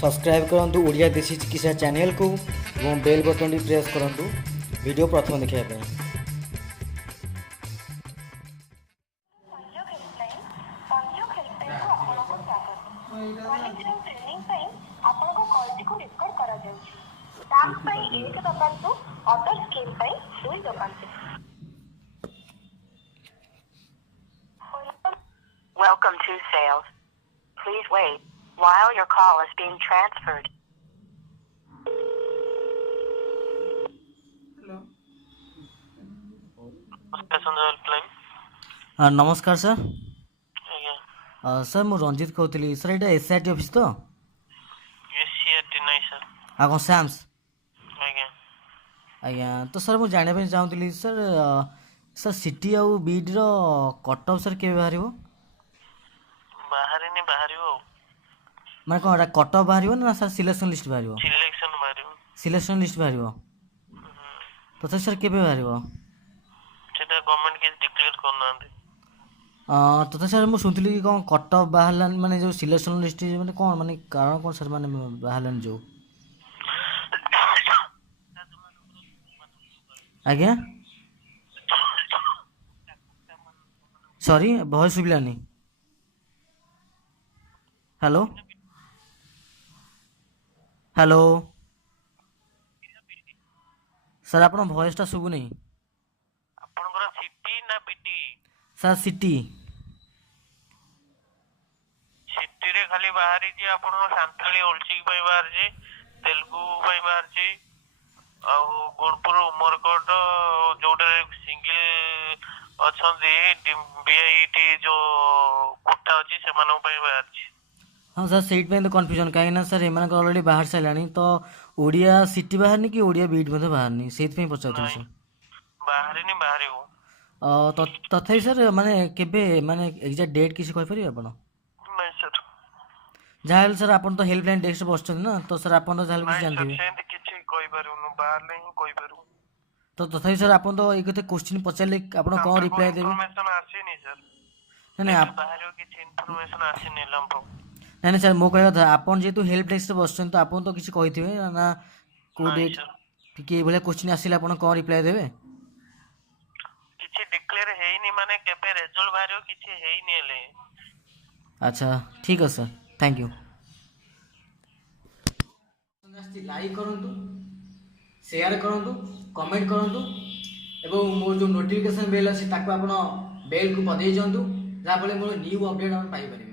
Subscribe करूँ ओडिया देशी चिकित्सा चैनल को और बेल बटन टी प्रेस करूँ वीडियो प्रथम देखा। Welcome to sales. Please wait while your call is being transferred. नमस्कार सर। आज्ञा सर मु रंजित कहती सर यहाँ एसआरटी ऑफिस तो एसीआरटी नहीं सर। आ कौन सैम्स आज्ञा आज्ञा तो सर मुझे जानापी चाहूँगी सर सर सिटी आउ बीड रो कट ऑफ सर के बाहर बाहर नहीं बाहर मैं कौन कट ऑफ बाहर ना सर सिलेक्शन लिस्ट बाहर सिलेक्शन बाहर सिलेक्शन लिस्ट बाहर तो सर के बाहर सेटा गवर्नमेंट के डिक्लेयर करना तो सर मुझे शुणुली कि कौन कट ऑफ बाहर माने जो सिलेक्शन लिस्ट माने कौन माने कारण कौन सर माने बाहर जो आज्ञा सॉरी बहुत सुविलानी। हेलो हेलो सर आप वॉइसटा शुभु नहीं आपनकर सिटी ना बीटी सर सिटी सिटी रे खाली बाहरी जे आपन सांताली ओलचिक पई बाहर जे तेलुगु पई बाहर जे आ गुणपुर उमरकोट जोडे सिंगल अछंदी बीआईटी जो कोटा अछि से मानन पई बाहर जे। हाँ सर सेट पे तो कन्फ्यूजन कहीं सर एम अलरेडी बाहर सारे तो ओडिया सिटी बाहर नहीं कि ओडिया बीट में बाहर नहीं से पचार सर बाहर नहीं बाहर हो तथापि सर माने केबे माने एग्जैक्ट डेट किसी कहि परिबे आपण नहीं सर जहाँ सर आप तो हेल्पलाइन डेस्क बस ना तो सर आप किसी जानते किसी कोई बारू बाहर नहीं कोई बारू तो तथापि सर आप तो ये क्वेश्चन पचारे आप कौन रिप्लाई देबे इन्फॉर्मेशन आसी नहीं सर नहीं आप बाहर किसी इन्फॉर्मेशन आसी नहीं लंबो नहीं सर मो कह था आप जेहतु हेल्प डेस्क बस तो आप तो किसी कही ना को डेट कि भाई क्वेश्चन आसिले आप कौन रिप्लाई देबे किसी डिक्लेयर है ही नहीं माने केबे रिजल्ट बाहर किसी है ही नहीं ले। अच्छा ठीक है सर थैंक यू। लाइक करूँ शेयर करूँ कमेंट करूँ एवं मोर जो नोटिफिकेशन बेल अच्छे बेल को बजाई दिंतु जहाँफल मोर न्यू अपडेट आप पाइपर।